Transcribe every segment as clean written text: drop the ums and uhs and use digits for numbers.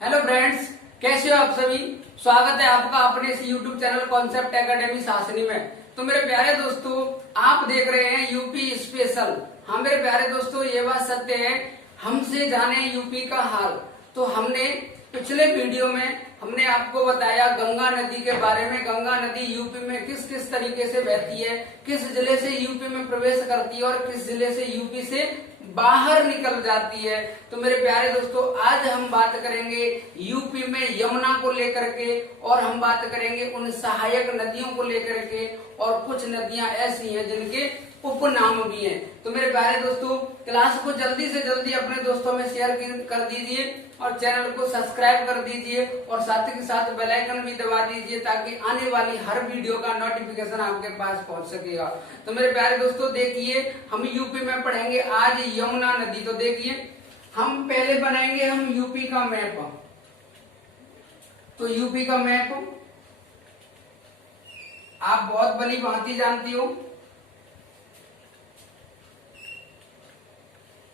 Hello friends, कैसे हो आप सभी। स्वागत है आपका अपने इस यूट्यूब चैनल कॉन्सेप्ट एकेडमी सासनी में। तो मेरे प्यारे दोस्तों, आप देख रहे हैं यूपी स्पेशल। हाँ मेरे प्यारे दोस्तों, ये बात सत्य है, हमसे जाने यूपी का हाल। तो हमने पिछले वीडियो में हमने आपको बताया गंगा नदी के बारे में। गंगा नदी यूपी में किस किस तरीके से बहती है, किस जिले से यूपी में प्रवेश करती है और किस जिले से यूपी से बाहर निकल जाती है। तो मेरे प्यारे दोस्तों, आज हम बात करेंगे यूपी में यमुना को लेकर के, और हम बात करेंगे उन सहायक नदियों को लेकर के, और कुछ नदियां ऐसी हैं जिनके उपनाम भी हैं। तो मेरे प्यारे दोस्तों, क्लास को जल्दी से जल्दी अपने दोस्तों में शेयर कर दीजिए और चैनल को सब्सक्राइब कर दीजिए और साथ ही साथ बेल आइकन भी दबा दीजिए ताकि आने वाली हर वीडियो का नोटिफिकेशन आपके पास पहुंच सकेगा। तो मेरे प्यारे दोस्तों, देखिए हम यूपी में पढ़ेंगे आज यमुना नदी। तो देखिए हम पहले बनाएंगे हम यूपी का मैप। तो यूपी का मैप आप बहुत भली भांति जानती हो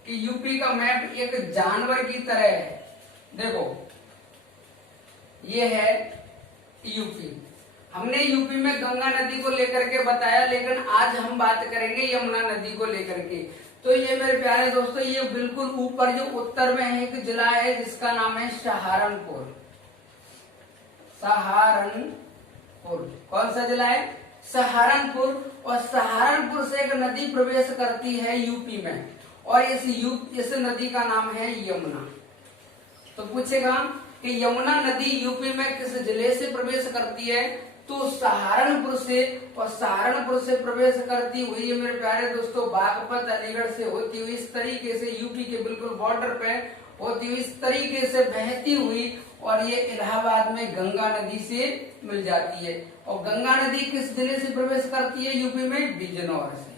कि यूपी का मैप एक जानवर की तरह है। देखो ये है यूपी। हमने यूपी में गंगा नदी को लेकर के बताया, लेकिन आज हम बात करेंगे यमुना नदी को लेकर के। तो ये मेरे प्यारे दोस्तों, ये बिल्कुल ऊपर जो उत्तर में है एक जिला है जिसका नाम है सहारनपुर। सहारनपुर कौन सा जिला है? सहारनपुर। और सहारनपुर से एक नदी प्रवेश करती है यूपी में, और इस नदी का नाम है यमुना। तो पूछेगा कि यमुना नदी यूपी में किस जिले से प्रवेश करती है? तो सहारनपुर से। और सहारनपुर से प्रवेश करती हुई ये मेरे प्यारे दोस्तों बागपत अलीगढ़ से होती हुई इस तरीके से यूपी के बिल्कुल बॉर्डर पे होती हुई इस तरीके से बहती हुई, और ये इलाहाबाद में गंगा नदी से मिल जाती है। और गंगा नदी किस जिले से प्रवेश करती है यूपी में? बिजनौर से।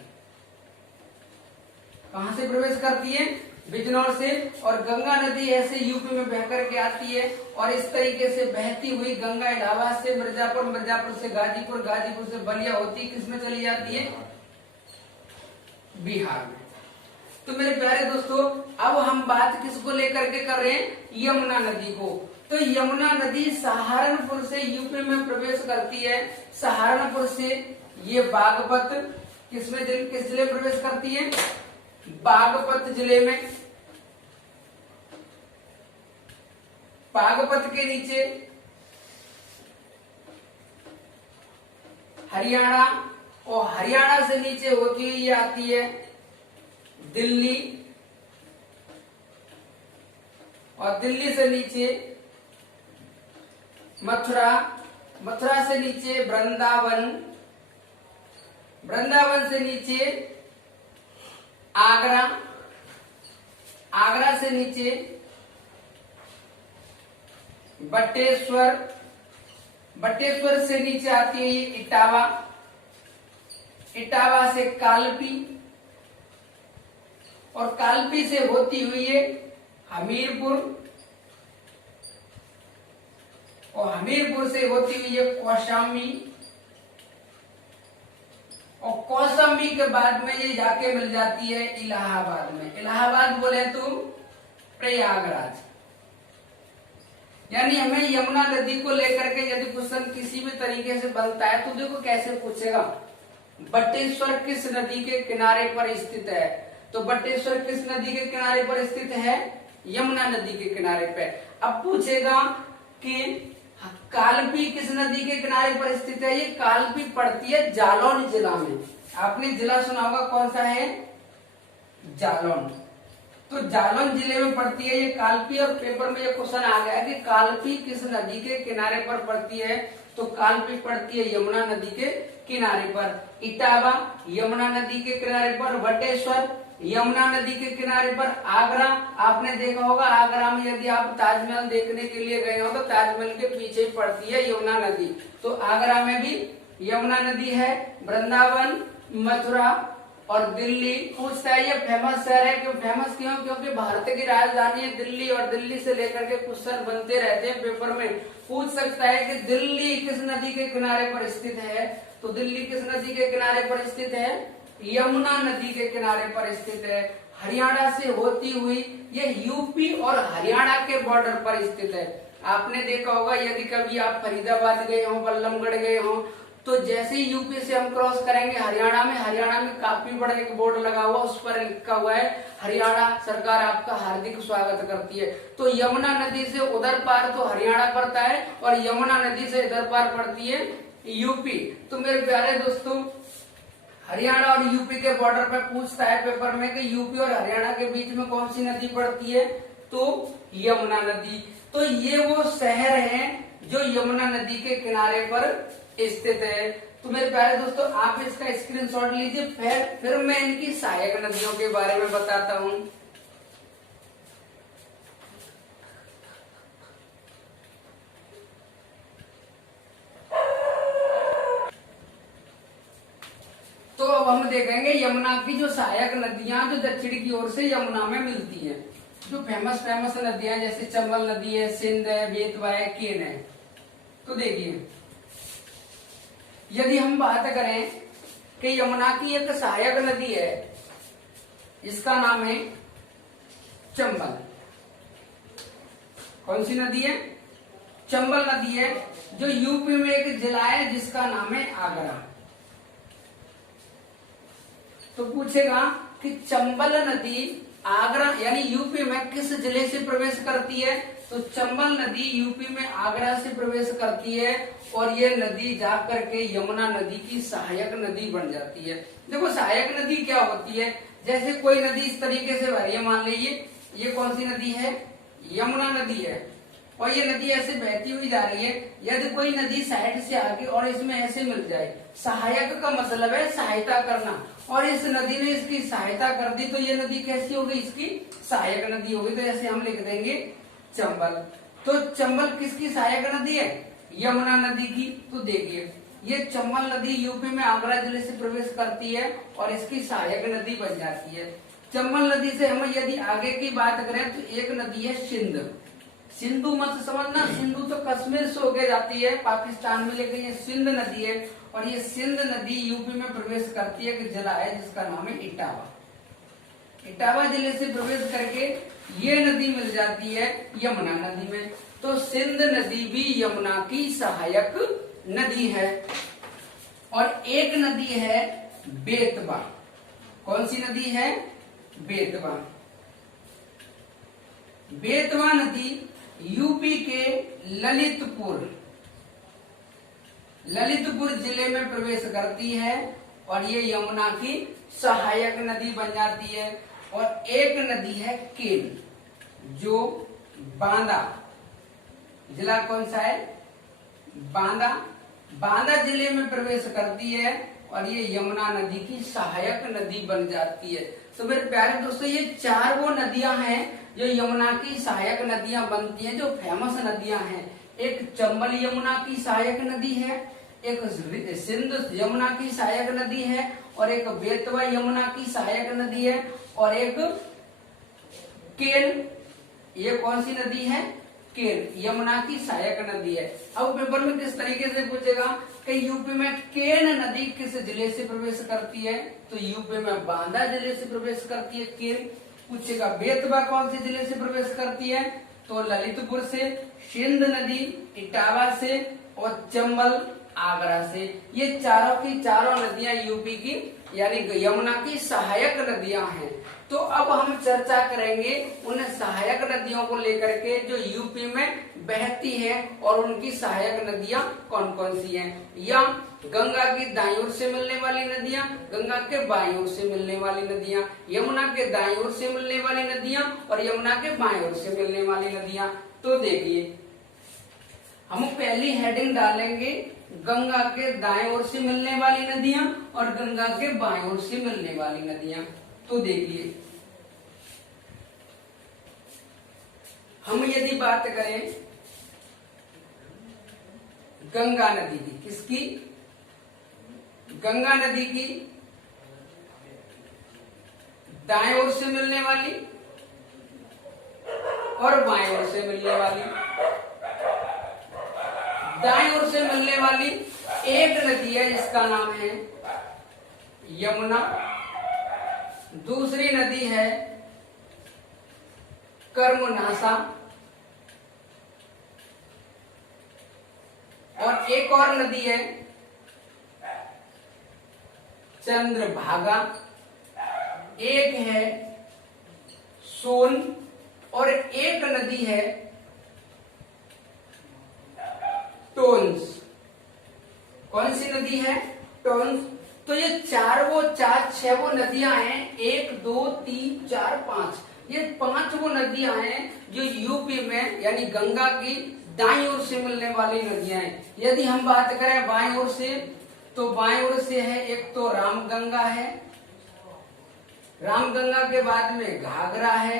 कहां से प्रवेश करती है? बिजनौर से। और गंगा नदी ऐसे यूपी में बह करके आती है, और इस तरीके से बहती हुई गंगा इलाहाबाद से मिर्जापुर, मिर्जापुर से गाजीपुर, गाजीपुर से बलिया होती किसमें चली जाती है? बिहार में। तो मेरे प्यारे दोस्तों, अब हम बात किसको लेकर के कर रहे हैं? यमुना नदी को। तो यमुना नदी सहारनपुर से यूपी में प्रवेश करती है। सहारनपुर से ये बागपत किस जिले प्रवेश करती है? बागपत जिले में। बागपत के नीचे हरियाणा, और हरियाणा से नीचे होती हुई आती है दिल्ली, और दिल्ली से नीचे मथुरा, मथुरा से नीचे वृंदावन, वृंदावन से नीचे आगरा, आगरा से नीचे बटेश्वर, बटेश्वर से नीचे आती है ये इटावा, इटावा से कालपी, और कालपी से होती हुई है हमीरपुर, और हमीरपुर से होती हुई है कौशाम्बी, और कौशाम्बी के बाद में ये जाके मिल जाती है इलाहाबाद में। इलाहाबाद बोले तो प्रयागराज। यानी हमें यमुना नदी को लेकर के यदि क्वेश्चन किसी भी तरीके से बनता है तो देखो कैसे पूछेगा, बटेश्वर किस नदी के किनारे पर स्थित है? तो बटेश्वर किस नदी के किनारे पर स्थित है? यमुना नदी के किनारे पे। अब पूछेगा कि कालपी किस नदी के किनारे पर स्थित है? ये कालपी पड़ती है जालौन जिला में। आपने जिला सुना होगा, कौन सा है? जालौन। तो जालौन जिले में पड़ती है ये कालपी, और पेपर में ये क्वेश्चन आ गया कि कालपी किस नदी के किनारे पर पड़ती है? तो कालपी पड़ती है यमुना नदी के किनारे पर। इटावा यमुना नदी के किनारे पर, बटेश्वर यमुना नदी के किनारे पर, आगरा आपने देखा होगा, आगरा में यदि आप ताजमहल देखने के लिए गए हो तो ताजमहल के पीछे ही पड़ती है यमुना नदी। तो आगरा में भी यमुना नदी है। वृंदावन, मथुरा और दिल्ली। पूछता है ये फेमस शहर है, क्यों फेमस क्यों? क्योंकि भारत की राजधानी है दिल्ली, और दिल्ली से लेकर के क्वेश्चन बनते रहते हैं पेपर में। पूछ सकता है कि दिल्ली किस नदी के किनारे पर स्थित है? तो दिल्ली किस नदी के किनारे पर स्थित है? यमुना नदी के किनारे पर स्थित है। हरियाणा से होती हुई ये यूपी और हरियाणा के बॉर्डर पर स्थित है। आपने देखा होगा यदि कभी आप फरीदाबाद गए हो, बल्लमगढ़ गए हो, तो जैसे ही यूपी से हम क्रॉस करेंगे हरियाणा में काफी बड़ा एक बोर्ड लगा हुआ, उस पर लिखा हुआ है हरियाणा सरकार आपका हार्दिक स्वागत करती है। तो यमुना नदी से उधर पार तो हरियाणा पड़ता है और यमुना नदी से इधर पार पड़ती है यूपी। तो मेरे प्यारे दोस्तों, हरियाणा और यूपी के बॉर्डर पर पूछता है पेपर में कि यूपी और हरियाणा के बीच में कौन सी नदी पड़ती है, तो यमुना नदी। तो ये वो शहर है जो यमुना नदी के किनारे पर स्थित है। तो मेरे प्यारे दोस्तों, आप इसका स्क्रीनशॉट लीजिए, फिर मैं इनकी सहायक नदियों के बारे में बताता हूँ। तो अब हम देखेंगे यमुना की जो सहायक नदियां जो दक्षिण की ओर से यमुना में मिलती हैं, जो फेमस नदियां जैसे चंबल नदी है, सिंध है, बेतवा है, केन है। तो देखिए, यदि हम बात करें कि यमुना की एक सहायक नदी है, इसका नाम है चंबल। कौन सी नदी है? चंबल नदी है, जो यूपी में एक जिला है जिसका नाम है आगरा। तो पूछेगा कि चंबल नदी आगरा यानी यूपी में किस जिले से प्रवेश करती है, तो चंबल नदी यूपी में आगरा से प्रवेश करती है और ये नदी जाकर के यमुना नदी की सहायक नदी बन जाती है। देखो, सहायक नदी क्या होती है, जैसे कोई नदी इस तरीके से बह रही है, मान लीजिए ये कौन सी नदी है, यमुना नदी है, और ये नदी ऐसे बहती हुई जा रही है। यदि कोई नदी साइड से आगे और इसमें ऐसे मिल जाए, सहायक का मतलब है सहायता करना, और इस नदी ने इसकी सहायता कर दी, तो ये नदी कैसी होगी, इसकी सहायक नदी होगी। तो ऐसे हम लिख देंगे चंबल। तो चंबल किसकी सहायक नदी है? यमुना नदी की। तो देखिए, ये चंबल नदी यूपी में आगरा जिले से प्रवेश करती है और इसकी सहायक नदी बन जाती है। चंबल नदी से हम यदि आगे की बात करें तो एक नदी है सिंध। सिंधु मत समझना, सिंधु तो कश्मीर से होके जाती है पाकिस्तान में, लेकिन ये सिंध नदी है और ये सिंध नदी यूपी में प्रवेश करती है, एक जिला है जिसका नाम है इटावा। इटावा जिले से प्रवेश करके ये नदी मिल जाती है यमुना नदी में। तो सिंध नदी भी यमुना की सहायक नदी है। और एक नदी है बेतवा। कौन सी नदी है? बेतवा। बेतवा नदी यूपी के ललितपुर जिले में प्रवेश करती है और ये यमुना की सहायक नदी बन जाती है। और एक नदी है केन, जो बांदा जिला कौन सा है? बांदा जिले में प्रवेश करती है और ये यमुना नदी की सहायक नदी बन जाती है। तो मेरे प्यारे दोस्तों, ये चार वो नदियां हैं जो यमुना की सहायक नदियां बनती हैं, जो फेमस नदियां हैं। एक चंबल यमुना की सहायक नदी है, एक सिंध यमुना की सहायक नदी है, और एक बेतवा यमुना की सहायक नदी है, और एक केन। ये कौन सी नदी है? केन यमुना की सहायक नदी है। अब पेपर में किस तरीके से पूछेगा कि यूपी में केन नदी किस जिले से प्रवेश करती है, तो यूपी में बांदा जिले से प्रवेश करती है केन। पूछेगा बेतवा कौन से जिले से प्रवेश करती है, तो ललितपुर से, सिंध नदी इटावा से, और चंबल आगरा से। ये चारों की चारों नदियां यूपी की यानी यमुना की सहायक नदियां हैं। तो अब हम चर्चा करेंगे उन सहायक नदियों को लेकर के जो यूपी में बहती हैं और उनकी सहायक नदियां कौन कौन सी हैं। या गंगा की दाईं ओर से मिलने वाली नदियां, गंगा के बाईं ओर से मिलने वाली नदियां, यमुना के दाईं ओर से मिलने वाली नदियां और यमुना के बाईं ओर से मिलने वाली नदियां। तो देखिए, हम पहली हेडिंग डालेंगे गंगा के दाएं ओर से मिलने वाली नदियां और गंगा के बाएं ओर से मिलने वाली नदियां। तो देखिए, हम यदि बात करें गंगा नदी की, किसकी? गंगा नदी की दाएं ओर से मिलने वाली और बाएं ओर से मिलने वाली। दाएं ओर से मिलने वाली एक नदी है जिसका नाम है यमुना, दूसरी नदी है कर्मनाशा, और एक और नदी है चंद्रभागा, एक है सोन, और एक नदी है टोन्स। कौन सी नदी है? टोन्स। तो ये छह वो नदियां हैं, 1 2 3 4 5, ये 5 वो नदियां हैं जो यूपी में यानी गंगा की दाईं ओर से मिलने वाली नदियां हैं। यदि हम बात करें बाईं ओर से, तो बाईं ओर से है एक तो रामगंगा है, रामगंगा के बाद में घाघरा है,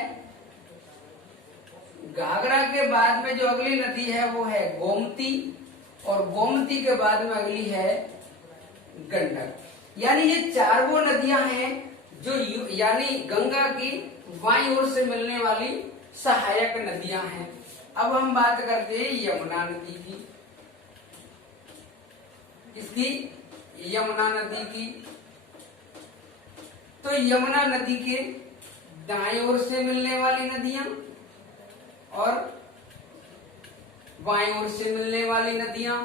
घाघरा के बाद में जो अगली नदी है वो है गोमती, और गोमती के बाद में अगली है गंडक। यानी ये 4 वो नदियां हैं जो यानी गंगा की बाईं ओर से मिलने वाली सहायक नदियां हैं। अब हम बात करते हैं यमुना नदी की। इसकी यमुना नदी की, तो यमुना नदी के दाईं ओर से मिलने वाली नदियां और बाईं ओर से मिलने वाली नदियां।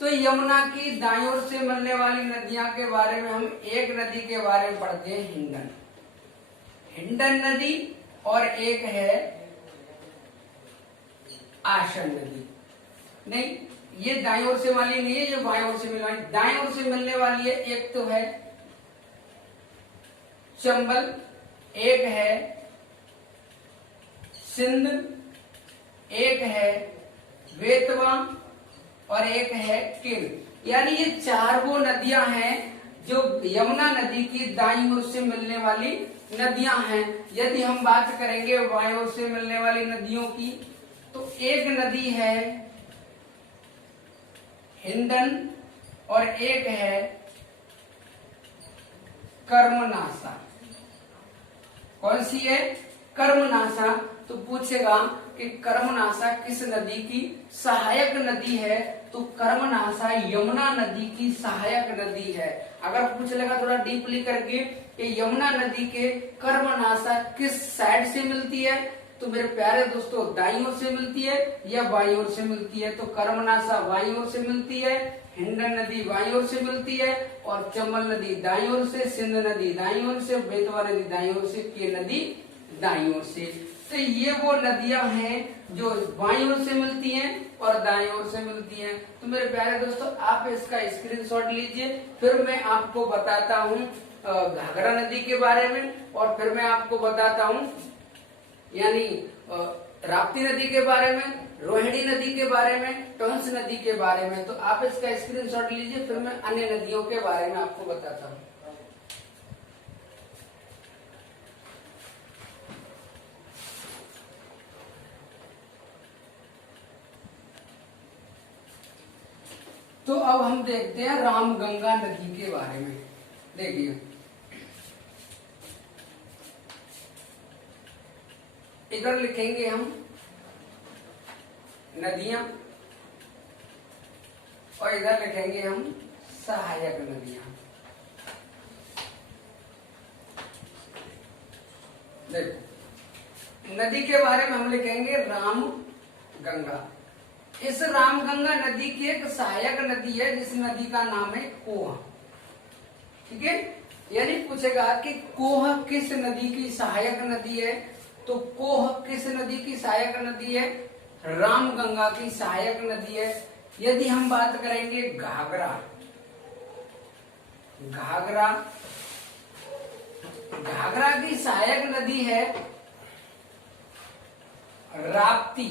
तो यमुना की दाईं ओर से मिलने वाली नदियां के बारे में हम एक नदी के बारे में पढ़ते हैं, हिंडन, हिंडन नदी, और एक है आशन नदी। नहीं, ये दाईं ओर से वाली नहीं है, ये बाईं ओर से मिलने वाली। दाईं ओर से मिलने वाली है, एक तो है चंबल, एक है सिंध, एक है बेतवा, और एक है किर। यानी ये 4 वो नदियां हैं जो यमुना नदी की दाईं ओर से मिलने वाली नदियां हैं। यदि हम बात करेंगे बाईं ओर से मिलने वाली नदियों की, तो एक नदी है हिंडन और एक है कर्मनाशा। कौन सी है? कर्मनाशा। तो पूछेगा कि कर्मनाशा किस नदी की सहायक नदी है? तो कर्मनाशा यमुना नदी की सहायक नदी है। अगर पूछ लेगा थोड़ा डीपली करके कि यमुना नदी के कर्मनाशा किस साइड से मिलती है, तो मेरे प्यारे दोस्तों दाईं ओर से मिलती है या बाईं ओर से मिलती है? तो कर्मनाशा बाईं ओर से मिलती है, हिंडन नदी बाईं ओर से मिलती है, और चंबल नदी दाईं ओर से, सिंध नदी दाईं ओर से, बेतवा नदी दाईं ओर से, केर नदी दाईं ओर से। तो ये वो नदियां हैं जो बाईं ओर से मिलती हैं और दाईं ओर से मिलती हैं। तो मेरे प्यारे दोस्तों आप इसका स्क्रीनशॉट लीजिए, फिर मैं आपको बताता हूँ घाघरा नदी के बारे में, और फिर मैं आपको बताता हूँ यानी राप्ती नदी के बारे में, रोहिणी नदी के बारे में, टोंस नदी के बारे में। तो आप इसका स्क्रीनशॉट लीजिए, फिर मैं अन्य नदियों के बारे में आपको बताता हूँ। तो अब हम देखते हैं रामगंगा नदी के बारे में। देखिए इधर लिखेंगे हम नदियां और इधर लिखेंगे हम सहायक नदियां। देखो नदी के बारे में हम लिखेंगे रामगंगा। इस रामगंगा नदी की एक सहायक नदी है जिस नदी का नाम है कोह। ठीक है, यानी पूछेगा कि कोह किस नदी की सहायक नदी है? तो कोह किस नदी की सहायक नदी है? रामगंगा की सहायक नदी है। यदि हम बात करेंगे घाघरा, घाघरा घाघरा की सहायक नदी है राप्ती।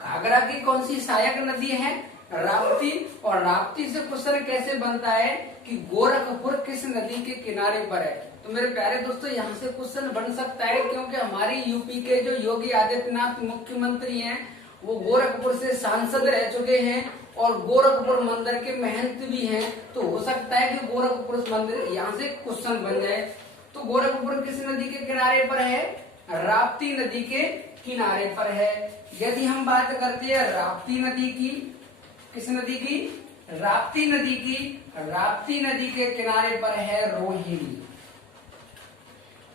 घाघरा की कौन सी सहायक नदी है? राप्ती। और राप्ती से क्वेश्चन कैसे बनता है कि गोरखपुर किस नदी के किनारे पर है? तो मेरे प्यारे दोस्तों यहाँ से क्वेश्चन बन सकता है, क्योंकि हमारी यूपी के जो योगी आदित्यनाथ मुख्यमंत्री हैं वो गोरखपुर से सांसद रह चुके हैं और गोरखपुर मंदिर के महंत भी हैं। तो हो सकता है कि गोरखपुर मंदिर यहाँ से क्वेश्चन बन जाए। तो गोरखपुर किस नदी के किनारे पर है? राप्ती नदी के किनारे पर है। यदि हम बात करते हैं राप्ती नदी की, किस नदी की? राप्ती नदी की। राप्ती नदी के किनारे पर है रोहिणी।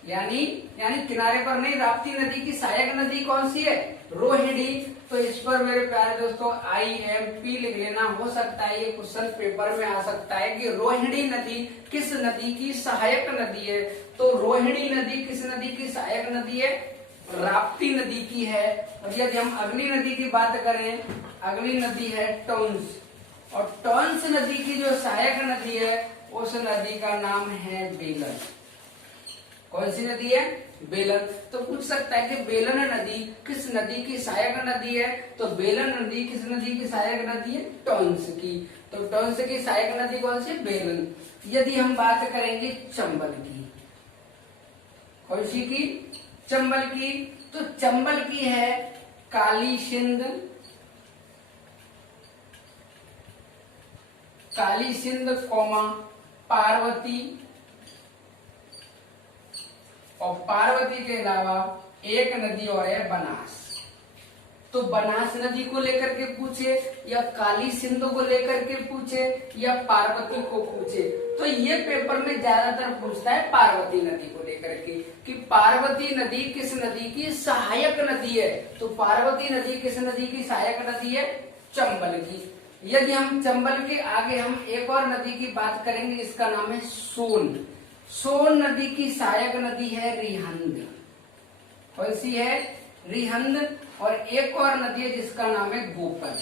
यानी यानी किनारे पर नहीं, राप्ती नदी की सहायक नदी कौन सी है? रोहिणी। तो इस पर मेरे प्यारे दोस्तों IMP लिख लेना। हो सकता है ये क्वेश्चन पेपर में आ सकता है कि रोहिणी नदी किस नदी की सहायक नदी है। तो रोहिणी नदी किस नदी की सहायक नदी है? राप्ती नदी की है। और यदि हम अगली नदी की बात करें, अगली नदी है टोंस, और टोंस नदी की जो सहायक नदी है उस नदी का नाम है बेलन। कौन सी नदी है? बेलन। तो पूछ सकता है कि बेलन नदी किस नदी की सहायक नदी है? तो बेलन नदी किस नदी की सहायक नदी है? टोंस की। तो टोंस की सहायक नदी कौन सी? बेलन। यदि हम बात करेंगे चंबल की, कौन सी की? चंबल की। तो चंबल की है काली सिंध, काली सिंध कौमा पार्वती, और पार्वती के अलावा एक नदी और है बनास। तो बनास नदी को लेकर के पूछे, या काली सिंध को लेकर के पूछे, या पार्वती को पूछे, तो ये पेपर में ज्यादातर पूछता है पार्वती नदी को लेकर के कि पार्वती नदी किस नदी की सहायक नदी है। तो पार्वती नदी किस नदी की सहायक नदी है? चंबल की। यदि हम चंबल के आगे हम एक और नदी की बात करेंगे, इसका नाम है सोन। सोन नदी की सहायक नदी है रिहंद। कौन सी है? रिहंद। और एक और नदी है जिसका नाम है गोपद।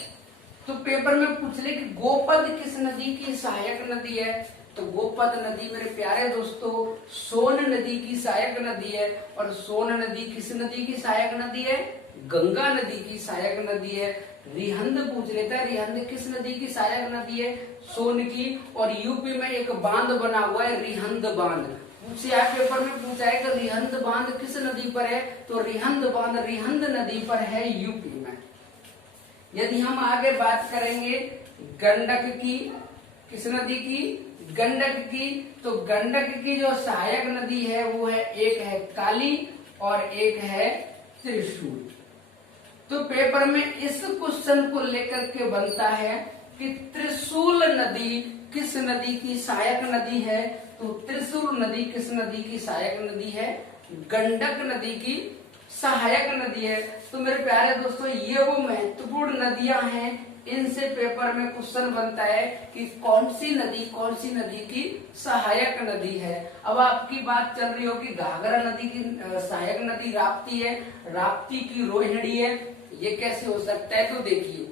तो पेपर में पूछ ले कि गोपद किस नदी की सहायक नदी है? तो गोपद नदी मेरे प्यारे दोस्तों सोन नदी की सहायक नदी है। और सोन नदी किस नदी की सहायक नदी है? गंगा नदी की सहायक नदी है। रिहंद पूछ लेता है, रिहंद किस नदी की सहायक नदी है? सोन की। और यूपी में एक बांध बना हुआ है रिहंद बांध। पूछा पेपर में पूछा है कि रिहंद बांध किस नदी पर है? तो रिहंद बांध रिहंद नदी पर है, यूपी में। यदि हम आगे बात करेंगे गंडक की, किस नदी की? गंडक की। तो गंडक की जो सहायक नदी है वो है, एक है काली और एक है त्रिशूल। तो पेपर में इस क्वेश्चन को लेकर के बनता है कि त्रिशूल नदी किस नदी की सहायक नदी है? तो त्रिशूल नदी किस नदी की सहायक नदी है? गंडक नदी की सहायक नदी है। तो मेरे प्यारे दोस्तों ये वो महत्वपूर्ण नदियां हैं, इनसे पेपर में क्वेश्चन बनता है कि कौन सी नदी की सहायक नदी है। अब आपकी बात चल रही हो कि घाघरा नदी की सहायक नदी राप्ती है, राप्ती की रोहिणी है, ये कैसे हो सकता है? तो देखिए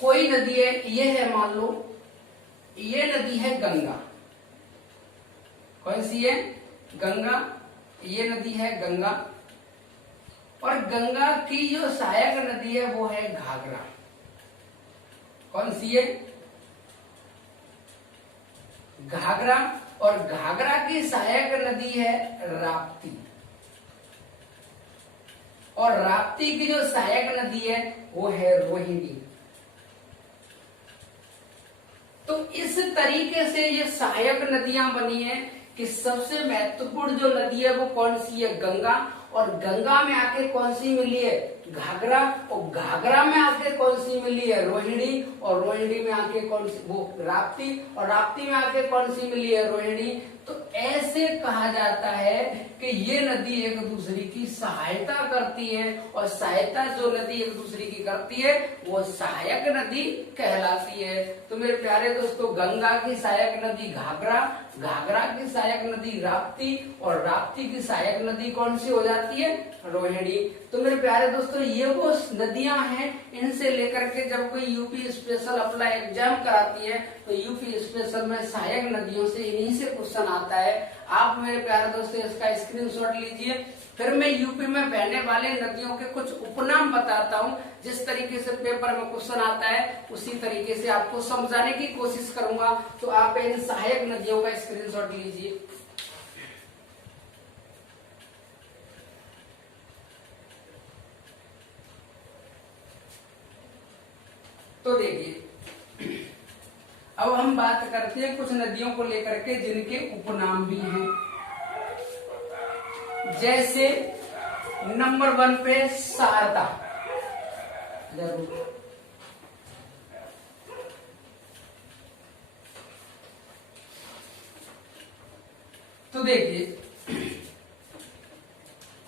कोई नदी है, ये है मान लो ये नदी है गंगा। कौन सी है? गंगा। ये नदी है गंगा। और गंगा की जो सहायक नदी है वो है घाघरा। कौन सी है? घाघरा। और घाघरा की सहायक नदी है राप्ती। और राप्ती की जो सहायक नदी है वो है रोहिणी। तो इस तरीके से ये सहायक नदियां बनी है कि सबसे महत्वपूर्ण जो नदी है वो कौन सी है? गंगा। और गंगा में आके कौन सी मिली है? घाघरा। और घाघरा में आके कौन सी मिली है? रोहिणी। और रोहिणी में आके कौन सी? वो राप्ती। और राप्ती में आके कौन सी मिली है? रोहिणी। तो ऐसे कहा जाता है कि ये नदी एक दूसरे की सहायता करती है, और सहायता जो नदी एक दूसरे की करती है वो सहायक नदी कहलाती है। तो मेरे प्यारे दोस्तों गंगा की सहायक नदी घाघरा, घाघरा की सहायक नदी राप्ती, और राप्ती की सहायक नदी कौन सी हो जाती है? रोहिणी। तो मेरे प्यारे दोस्तों ये वो नदियां हैं, इनसे लेकर के जब कोई यूपी स्पेशल अप्लाई एग्जाम कराती है तो यूपी स्पेशल में सहायक नदियों से इन्हीं से क्वेश्चन आता है। आप मेरे प्यारे दोस्तों इसका स्क्रीनशॉट लीजिए। फिर मैं यूपी में बहने वाले नदियों के कुछ उपनाम बताता हूँ। जिस तरीके से पेपर में क्वेश्चन आता है उसी तरीके से आपको समझाने की कोशिश करूंगा। तो आप इन सहायक नदियों का स्क्रीनशॉट लीजिए। तो देखिए अब हम बात करते हैं कुछ नदियों को लेकर के जिनके उपनाम भी हैं। जैसे नंबर 1 पे शारदा। जरूर तो देखिए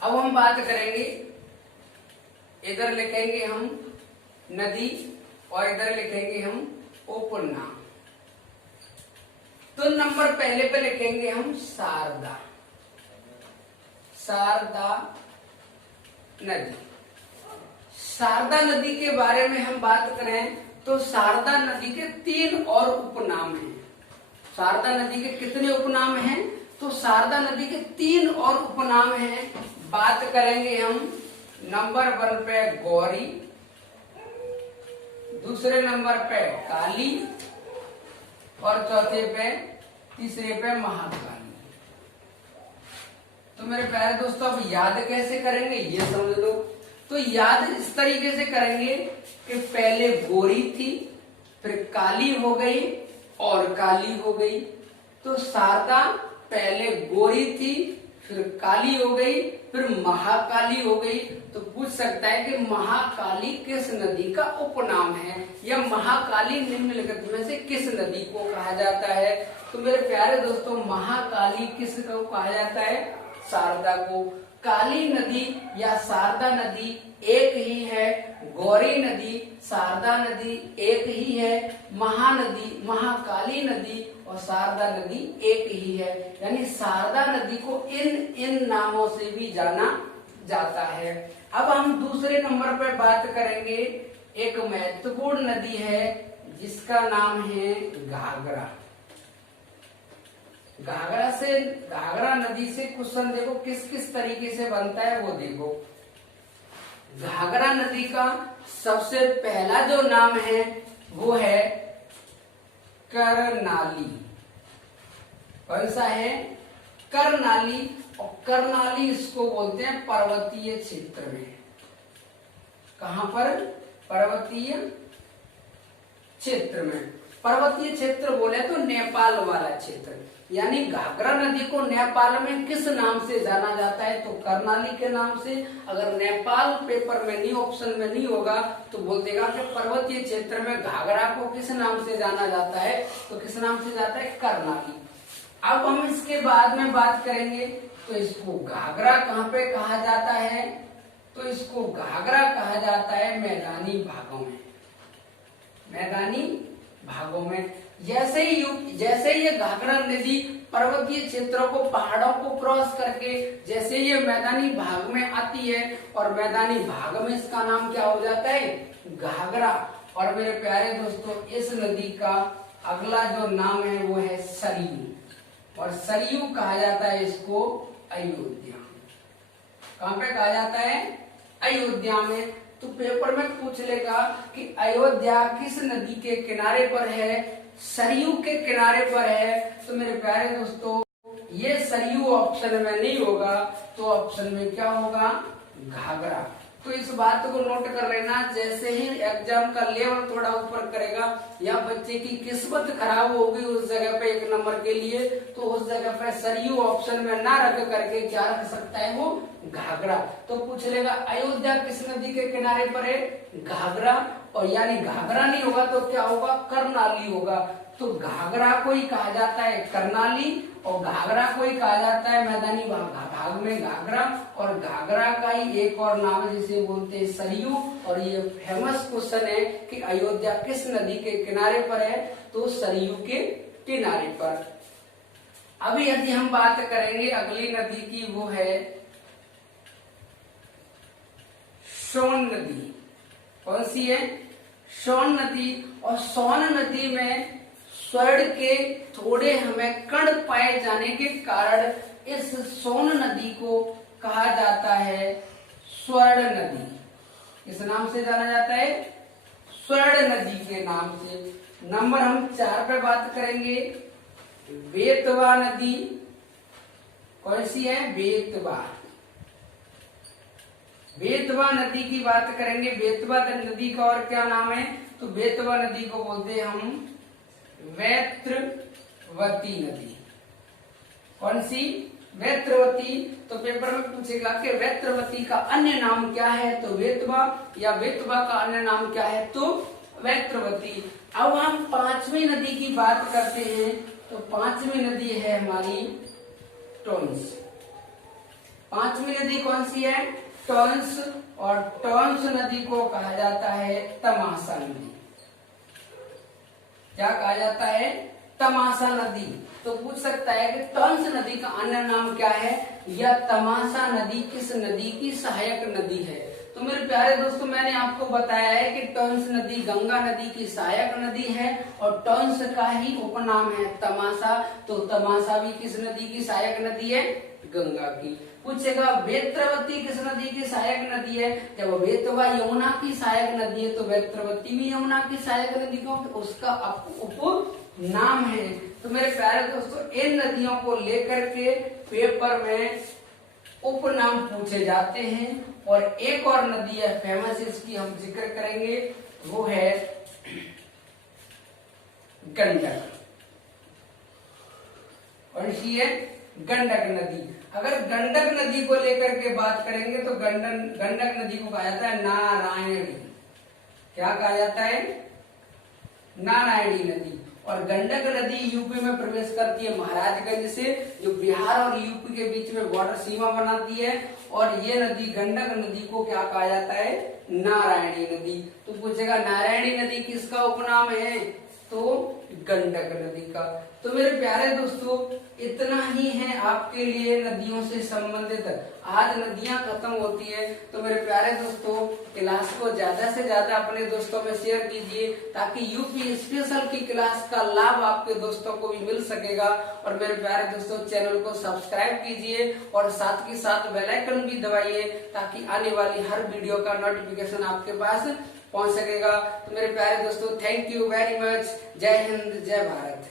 अब हम बात करेंगे, इधर लिखेंगे हम नदी और इधर लिखेंगे हम उपनाम। तो नंबर पहले पे लिखेंगे हम शारदा, शारदा नदी। शारदा नदी के बारे में हम बात करें तो शारदा नदी के 3 और उपनाम हैं। शारदा नदी के कितने उपनाम हैं? तो शारदा नदी के 3 और उपनाम हैं। बात करेंगे हम नंबर 1 पे गौरी, दूसरे नंबर पे काली और चौथे पे, तीसरे पे महाकाली। तो मेरे प्यारे दोस्तों, अब याद कैसे करेंगे ये समझ लो। तो याद इस तरीके से करेंगे कि पहले गोरी थी, फिर काली हो गई और काली हो गई। तो शारदा पहले गोरी थी, फिर काली हो गई, फिर महाकाली हो गई। तो पूछ सकता है कि महाकाली किस नदी का उपनाम है, या महाकाली निम्नलिखित में से किस नदी को कहा जाता है? तो मेरे प्यारे दोस्तों, महाकाली किसको कहा जाता है? शारदा को। काली नदी या शारदा नदी एक ही है, गौरी नदी शारदा नदी एक ही है, महानदी महाकाली नदी और शारदा नदी एक ही है। यानी शारदा नदी को इन नामों से भी जाना जाता है। अब हम दूसरे नंबर पर बात करेंगे, एक महत्वपूर्ण नदी है जिसका नाम है घाघरा। घाघरा नदी से क्वेश्चन देखो किस किस तरीके से बनता है वो देखो। घाघरा नदी का सबसे पहला जो नाम है वो है करनाली। कौन सा है? करनाली। और करनाली इसको बोलते हैं पर्वतीय क्षेत्र में। कहां पर? पर्वतीय क्षेत्र में। पर्वतीय क्षेत्र बोले तो नेपाल वाला क्षेत्र। यानी घाघरा नदी को नेपाल में किस नाम से जाना जाता है? तो करनाली के नाम से। अगर नेपाल पेपर में नहीं, ऑप्शन में नहीं होगा तो बोल देगा कि पर्वतीय क्षेत्र में घाघरा को किस नाम से जाना जाता है? तो किस नाम से जाता है? करनाली। अब हम इसके बाद में बात करेंगे तो इसको घाघरा कहाँ पे कहा जाता है? तो इसको घाघरा कहा जाता है मैदानी भागों में। मैदानी भागों में जैसे ही ये घाघरा नदी पर्वतीय क्षेत्रों को, पहाड़ों को क्रॉस करके जैसे ये मैदानी भाग में आती है और मैदानी भाग में इसका नाम क्या हो जाता है? घाघरा। और मेरे प्यारे दोस्तों, इस नदी का अगला जो नाम है वो है सरयू, और सरयू कहा जाता है इसको अयोध्या। कहां पे कहा जाता है? अयोध्या में। तो पेपर में पूछ लेगा कि अयोध्या किस नदी के किनारे पर है? सरयू के किनारे पर है। तो मेरे प्यारे दोस्तों, ये सरयू ऑप्शन में नहीं होगा, तो ऑप्शन में क्या होगा? घाघरा। तो इस बात को नोट कर लेना, जैसे ही एग्जाम का लेवल थोड़ा ऊपर करेगा या बच्चे की किस्मत खराब होगी उस जगह पे 1 नंबर के लिए, तो उस जगह पे सरयू ऑप्शन में ना रख करके क्या रख सकता है? वो घाघरा। तो पूछ लेगा अयोध्या किस नदी के किनारे पर है? घाघरा। और यानी घाघरा नहीं होगा तो क्या होगा? करनाली होगा। तो घाघरा को ही कहा जाता है करनाली, और घाघरा को ही कहा जाता है मैदानी भाग में घाघरा, और घाघरा का ही एक और नाम है जिसे बोलते हैं सरयू। और ये फेमस क्वेश्चन है कि अयोध्या किस नदी के किनारे पर है? तो सरयू के किनारे पर। अभी यदि हम बात करेंगे अगली नदी की, वो है सोन नदी। कौन सी है? सोन नदी। और सोन नदी में स्वर्ण के थोड़े हमें कण पाए जाने के कारण इस सोन नदी को कहा जाता है स्वर्ण नदी। इस नाम से जाना जाता है स्वर्ण नदी के नाम से। नंबर हम 4 पे बात करेंगे, बेतवा नदी। कौन सी है? बेतवा। बेतवा नदी की बात करेंगे। बेतवा नदी का और क्या नाम है? तो बेतवा नदी को बोलते हैं हम वैत्रवती नदी। कौन सी? वैत्रवती। तो पेपर में पूछेगा कि वैत्रवती का अन्य नाम क्या है? तो वेतवा। या वेतवा का अन्य नाम क्या है? तो वैत्रवती। अब हम 5वीं नदी की बात करते हैं। तो 5वीं नदी है हमारी टोंस। पांचवी नदी कौन सी है? टॉन्स, और टॉन्स नदी को कहा जाता है तमाशा नदी। क्या कहा जाता है? तमाशा नदी। तो पूछ सकता है कि टॉन्स नदी का अन्य नाम क्या है, या तमाशा नदी किस नदी की सहायक नदी है? तो मेरे प्यारे दोस्तों, मैंने आपको बताया है कि टॉन्स नदी गंगा नदी की सहायक नदी है, और टॉन्स का ही उपनाम है तमाशा। तो तमाशा भी किस नदी की सहायक नदी है? गंगा की। पूछेगा वेत्रवती किस नदी की सहायक नदी है? जब वेतवा यमुना की सहायक नदी है तो वेत्रवती भी यमुना की सहायक नदी का उसका उप नाम है। तो मेरे प्यारे दोस्तों, इन नदियों को लेकर के पेपर में उपनाम पूछे जाते हैं। और एक और नदी है फेमस, इसकी हम जिक्र करेंगे, वो है गंडक। और सी है गंडक नदी। अगर गंडक नदी को लेकर के बात करेंगे तो गंडक नदी को कहा जाता है नारायणी। क्या कहा जाता है? नारायणी नदी। और गंडक नदी यूपी में प्रवेश करती है महाराजगंज से, जो बिहार और यूपी के बीच में बॉर्डर सीमा बनाती है। और ये नदी गंडक नदी को क्या कहा जाता है? नारायणी नदी। तो पूछेगा नारायणी नदी किसका उपनाम है? तो गंडक नदी का। तो मेरे प्यारे दोस्तों, इतना ही है आपके लिए नदियों से संबंधित। आज नदियां खत्म होती है, तो मेरे प्यारे दोस्तों क्लास को ज्यादा से ज्यादा अपने दोस्तों में शेयर कीजिए, ताकि यूपी स्पेशल की क्लास का लाभ आपके दोस्तों को भी मिल सकेगा। और मेरे प्यारे दोस्तों, चैनल को सब्सक्राइब कीजिए और साथ के साथ बेल आइकन भी दबाइए, ताकि आने वाली हर वीडियो का नोटिफिकेशन आपके पास पहुंच सकेगा। तो मेरे प्यारे दोस्तों, थैंक यू वेरी मच। जय हिंद, जय भारत।